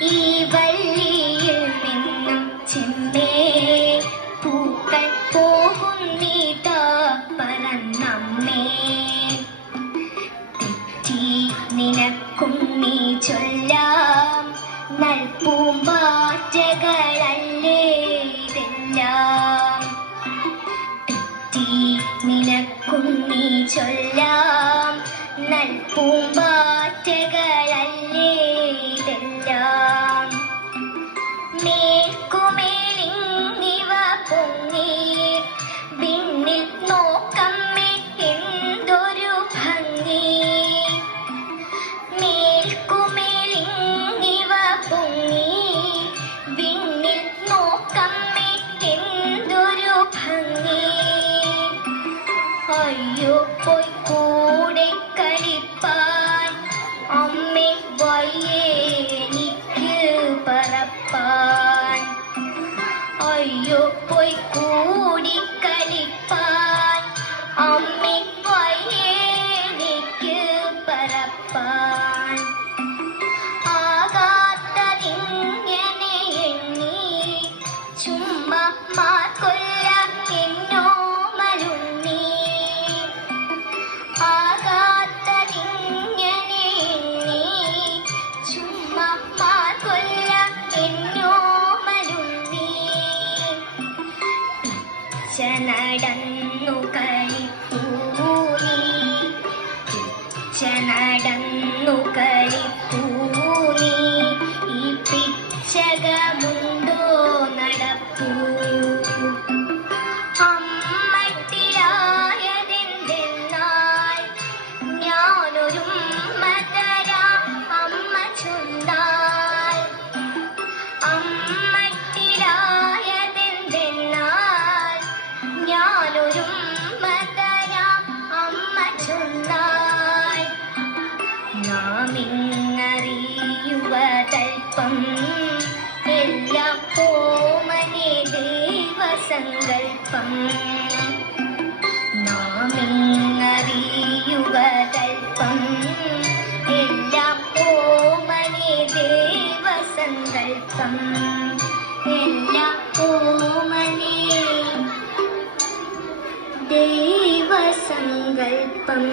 ഈ വള്ളിയിൽ നിന്നും ചിന്തേ പൂക്കൾ നിനക്കും നീ ചൊല്ലാം. നൽപൂമ്പാറ്റകളല്ലേ ഇതെല്ലാം? ചൊല്ലാം. നൽപൂമ്പാറ്റകളല്ലേ അയ്യോ പോയി കൂടെ കളിപ്പാൻ. അമ്മേ വയ്യേ എനിക്ക് പറപ്പാൻ. അയ്യോ പോയി കൂടി കളിപ്പാൻ. അമ്മേ വയ്യേ എനിക്ക് പറപ്പാൻ. ആകാത്തതിങ്ങനെ എണ്ണി ചുമ്മാ മാർക്കൊല്ല നടന്നു കളിപ്പൂനി നടന്നു കളിപ്പൂനി ഈ പിച്ചകമുണ്ടോ ഇന്നറിയുവതൽപ്പം എല്ലാം പോമനെ ദൈവസങ്കൽപ്പം നാം ഇന്നറിയുവതൽപ്പം എല്ലാം ദൈവസങ്കൽപ്പം